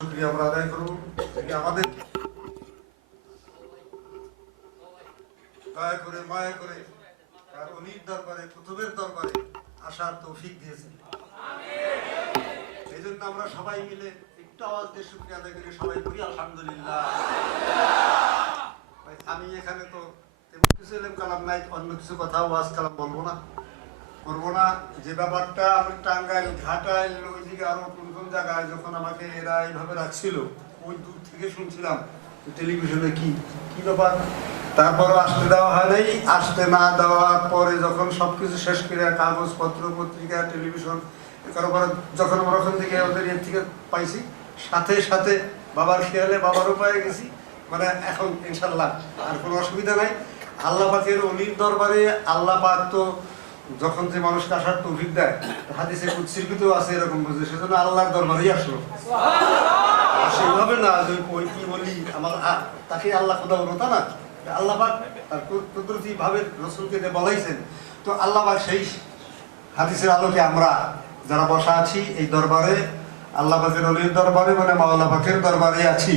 শুকরিয়া আমরা আদায় করব যে আমাদের দয়া করে মায়া করে তার অলির দরবারে কুতুবের দরবারে আসার তৌফিক দিয়েছেন। এই জন্য আমরা সবাই মিলে একটু আওয়াজ দিয়ে শুকরিয়া আদায় করি, সবাই করি আলহামদুলিল্লাহ। আমি এখানে তো তেমন কিছু এলেম কালাম নাই, অন্য কিছু কথা ওয়াজ কালাম বলবো না, করবো না। যে ব্যাপারটা আমি টাঙ্গাইল ঘাটাইল ওই দিকে আরো কোন কোন জায়গায় যখন আমাকে এরা এইভাবে রাখছিল, ওই দূর থেকে শুনছিলাম টেলিভিশনে কি কি ব্যাপার। তারপরও আসতে দেওয়া হয় নাই। আসতে না দেওয়ার পরে যখন সবকিছু শেষ করে কাগজপত্র পত্রিকা টেলিভিশন করার পরে যখন আমরা ওখান থেকে ওদের এর থেকে পাইছি, সাথে সাথে বাবার খেয়ালে বাবারও পেয়ে গেছি। মানে এখন ইনশাল্লাহ আর কোনো অসুবিধা নাই। আল্লাহ পাকের অলির দরবারে আল্লাহ পাক তো যখন যে মানুষকে আসার তৌফিক দেয়, হাদিসে কুদসির ভিতরেও আছে এরকম বুঝে, সেজন্য আল্লাহর দরবারেই আসলো। সেভাবে না যে ওই কি বলি আমার তাকে আল্লাহ খোদা বলো তা না, আল্লাহ পাক তার কুদরতি ভাবে রসুলকে বলাইছেন। তো আল্লাহ পাক সেই হাদিসের আলোকে আমরা যারা বসা আছি এই দরবারে, আল্লাহ পাকের অলির দরবারে মানে মাওলা পাকের দরবারে আছি।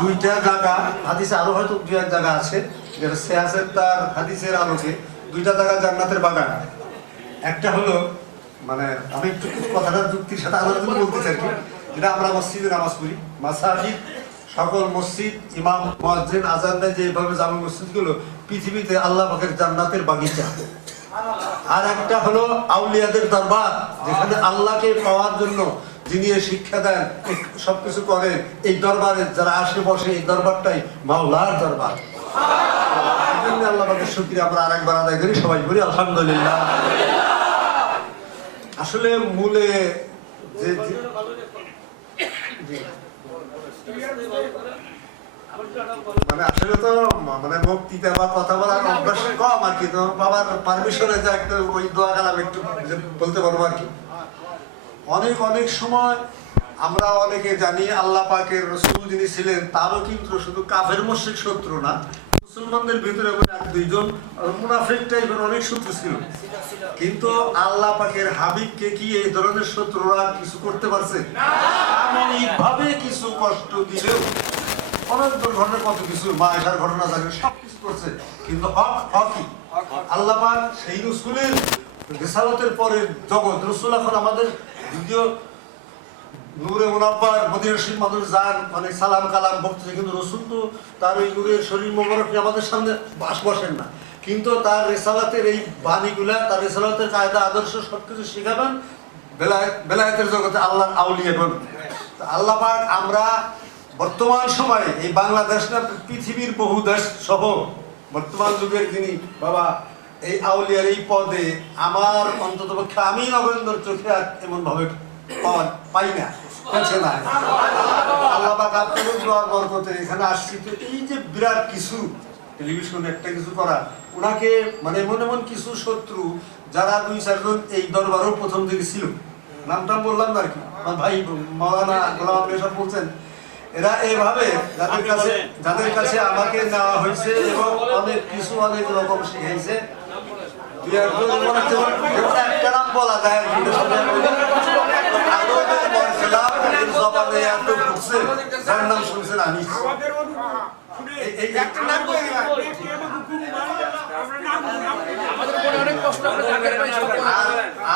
দুইটা জায়গা হাদিসে আরো হয়তো দু এক জায়গা আছে যেটা সিয়াসের তার হাদিসের আলোকে দুইটা জায়গা জান্নাতের বাগান। একটা হলো মানে আমি একটু কথাটা যুক্তির সাথে আলোচনা বলতেছি আর কি, যেটা আমরা মসজিদে নামাজ পড়ি, মাসাজিদ সকল মসজিদ ইমাম মুয়াজ্জিন আযান দেয় যে এইভাবে জামে মসজিদগুলো পৃথিবীতে আল্লাহ পাকের জান্নাতের বাগিচা। আর একটা হলো আউলিয়াদের দরবার, যেখানে আল্লাহকে পাওয়ার জন্য যিনি শিক্ষা দেন সবকিছু করেন, এই দরবারে যারা আসে বসে এই দরবারটাই মাওলার দরবার। আল্লাহ পাকের শুকরিয়া আমরা আরেকবার আদায় করি, সবাই বলি আলহামদুলিল্লাহ। আসলে মূলে যে মানে আসলে তো মানে বক্তৃতা বা কথা বলার অভ্যাস কম আর কি, তো বাবার পারমিশনে যা একটু ওই দোয়া কালাম একটু বলতে পারবো আর কি। অনেক অনেক সময় আমরা অনেকে জানি আল্লাহ পাকের রাসূল যিনি ছিলেন তারও কিন্তু শুধু কাফের মুশরিক শত্রু না, মুসলমানদের ভিতরে এক দুইজন মুনাফিক টাইপের অনেক শত্রু ছিল। কিন্তু আল্লাহ পাকের হাবিবকে কি এই ধরনের শত্রুরা কিছু করতে পারছে? সাময়িকভাবে কিছু কষ্ট দিলেও, অনেক দুর্ঘটনা কত কিছু মায়েশার ঘটনা থাকে সবকিছু করছে, কিন্তু হক হকই। আল্লাহ পাক সেই রাসূলের রিসালাতের পরে জগৎ রাসূল এখন আমাদের দ্বিতীয় নূরে মুনাব্বার মদিনা শরীফ মানুষ যান অনেক সালাম কালাম বক্তৃতা, কিন্তু রাসূল তো তার ওই নূরের শরীর মোবারক আমাদের সামনে বসেন না, কিন্তু তার রিসালাতের এই বাণীগুলা, তার রিসালাতের কায়দা আদর্শ সবকিছু শেখাবেন বেলায়েতের জগতে আল্লাহর আউলিয়াগণ। আল্লাহ পাক আমরা বর্তমান সময়ে এই বাংলাদেশ না পৃথিবীর বহু দেশ সহ বর্তমান যুগের যিনি বাবা এই আউলিয়ার এই পদে আমার অন্ততপক্ষে আমি নগেন্দ্র চোখে আর এমন ভাবে পাই না, পেছে না। আল্লাহ পাক আপনাদের দোয়ার বরকতে এখানে আসছি। তো এই যে বিরাট কিছু টেলিভিশনে একটা কিছু করা, ওনাকে মানে এমন এমন কিছু শত্রু যারা দুই চারজন এই দরবারও প্রথম থেকে ছিল, নামটাম বললাম না আর কি, আমার ভাই মাওলানা গোলাম আহমদ সাহেব বলছেন, এরা এইভাবে যাদের কাছে আমাকে নেওয়া হয়েছে এবং অনেক কিছু অনেক রকম শিখাইছে। দুই একজন একটা নাম বলা যায় যার নাম শুনছেন আনিস।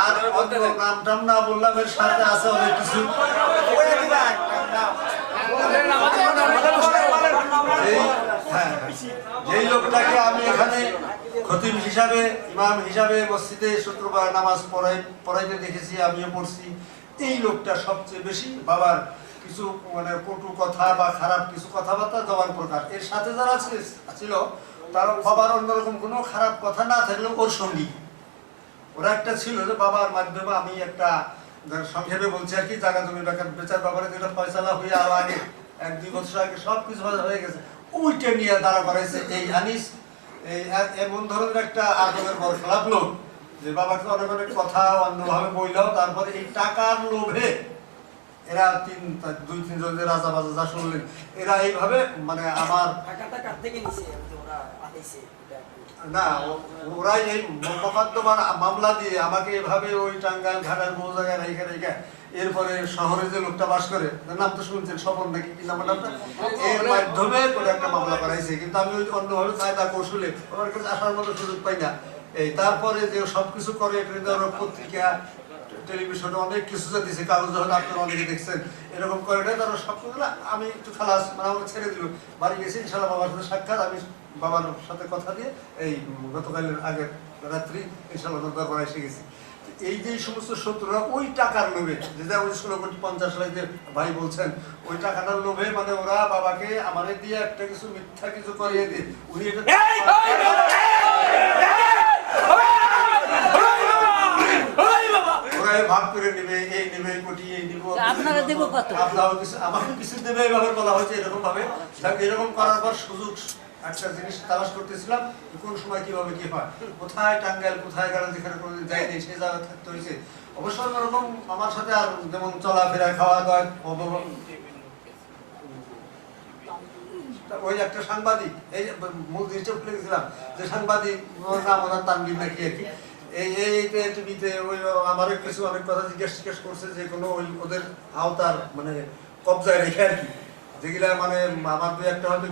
আর নামটাম না বললাম, এর সাথে আছে অনেক কিছু। যেই লোকটাকে আমি এখানে খতিব হিসাবে ইমাম হিসাবে মসজিদে শুক্রবার নামাজ পড়াইতে দেখেছি, আমিও পড়ছি, এই লোকটা সবচেয়ে বেশি বাবার কিছু মানে কটু কথা বা খারাপ কিছু কথাবার্তা জবান প্রকাশ। এর সাথে যারা ছিল তার বাবার অন্যরকম কোনো খারাপ কথা না থাকলেও ওর সঙ্গী ওরা একটা ছিল যে বাবার মাধ্যমে আমি একটা সংক্ষেপে বলছি আর কি, জায়গা জমি বেচার ব্যাপারে যেটা ফয়সালা হয়ে আগে 1-2 বছর আগে সবকিছু হয়ে গেছে, ওইটা নিয়ে দাঁড়া করাইছে এই আনিস। এই এমন ধরনের একটা আদমের বড় খেলাপ লোক যে বাবাকে অনেক অনেক কথা অন্যভাবে বইলাও, তারপরে এই টাকার লোভে এরা 2-3 জন যে রাজা বাজা যা শুনলেন, এরা এইভাবে মানে আমার না ওরাই এই মোকদ্দমা মামলা দিয়ে আমাকে এভাবে ওই টাঙ্গাইল ঘাটার বহু জায়গায় রেখে এরপরে শহরে যে লোকটা বাস করে নাম তো শুনছেন স্বপন নাকি কি নাম নামটা, এর মাধ্যমে করে একটা মামলা করাইছে, কিন্তু আমি ওই অন্যভাবে কায়দা কৌশলে আমার কাছে আসার মতো সুযোগ পাই না। এই তারপরে যে সবকিছু করে পত্রিকা টেলিভিশনে অনেক কিছু যে দিছে, কাগজে হয়তো আপনারা অনেকে দেখছেন, এরকম করে তারা সবগুলো আমি একটু খালাস মানে আমাকে ছেড়ে দিল, বাড়ি গেছি ইনশাল্লাহ বাবার সাথে সাক্ষাৎ, আমি বাবার সাথে কথা দিয়ে এই গতকালের আগের রাত্রি ইনশাল্লাহ দরবার এসে গেছি। এই যে সমস্ত শত্রুরা ওই টাকার লোভে, যেটা ওই 16,50,00,000 যে ভাই বলছেন, ওই টাকাটার লোভে মানে ওরা বাবাকে আমাদের দিয়ে একটা কিছু মিথ্যা কিছু করিয়ে দিয়ে উনি এটা ভাগ করে নেবে, এই নেবে কোটি, এই নিব, আপনারা দেব কত, আপনারাও কিছু আমাকে কিছু দেবে, এইভাবে বলা হয়েছে। এরকম ভাবে এরকম করার পর সুযোগ একটা জিনিস তালাশ করতেছিলাম, কোন সময় কিভাবে কি হয়, কোথায় টাঙ্গাইল কোথায় গেল, যেখানে কোনোদিন যাইনি সেই জায়গায় থাকতে হয়েছে। অবশ্য ওরকম আমার সাথে আর যেমন চলাফেরা খাওয়া দাওয়া, ওই একটা সাংবাদিক, এই মূল জিনিসটা ভুলে গেছিলাম যে সাংবাদিক নাম ওনার তানভীর নাকি আর কি, এই টিভিতে ওই আমার কিছু অনেক কথা জিজ্ঞেস করছে যে কোনো ওই ওদের আওতার মানে কবজায় রেখে আর কি, যেগুলা মানে আমার দু একটা হয়তো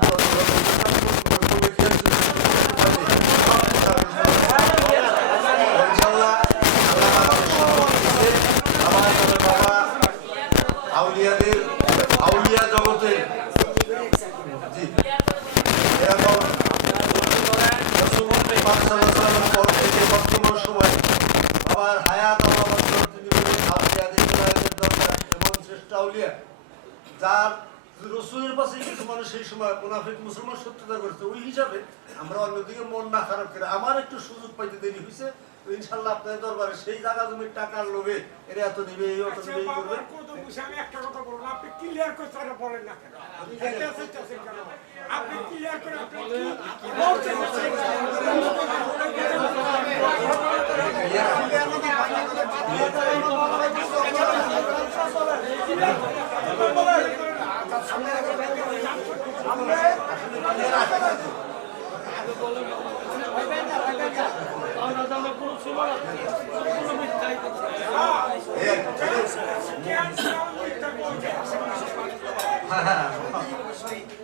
আউলিয়াদের আউলিয়া জগতের জি এরকম পর থেকে বর্তমান সময় বাবার হায়াত এমন শ্রেষ্ঠ আউলিয়া যার রসুলের পাশে কিছু মানুষ সেই সময় মুনাফিক মুসলমান সত্যতা করছে, ওই হিসাবে আমরা অন্যদিকে মন না খারাপ করে আমার একটু সুযোগ পাইতে দেরি হয়েছে। ইনশাল্লাহ আপনাদের দরবারে সেই জায়গা জমির টাকার লোভে এরা এত নিবে, এই অত নিবে, এই করবে। আমি একটা কথা বলবো, আপনি ক্লিয়ার করে তারা বলেন না কেন, আপনি ক্লিয়ার করে আপনি কি বলছেন?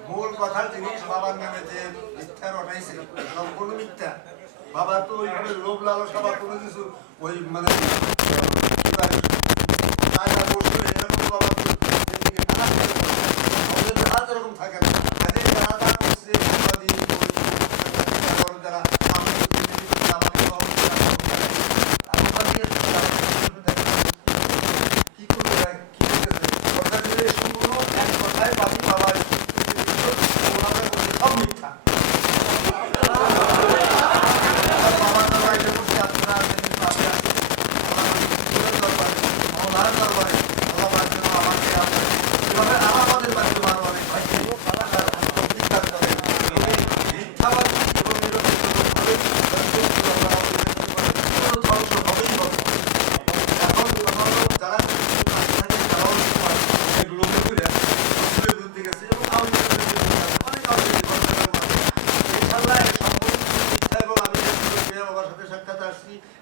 মূল কথার জিনিস বাবার নামে যে মিথ্যা রটাইছে সম্পূর্ণ মিথ্যা। বাবা তো ওইভাবে লোভ লালসা বা কোনো কিছু ওই মানে এরকম থাকে না, যারা কি করবে কি করতেছে এক কথায় বাবু বাবা সব মিথ্যা।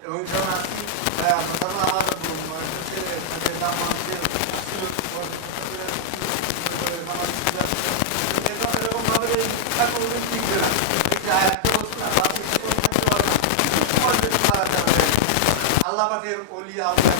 এবং যখন আসছি আমার এরকম ভাবে আল্লাহ পাকের ওলি আল্লাহ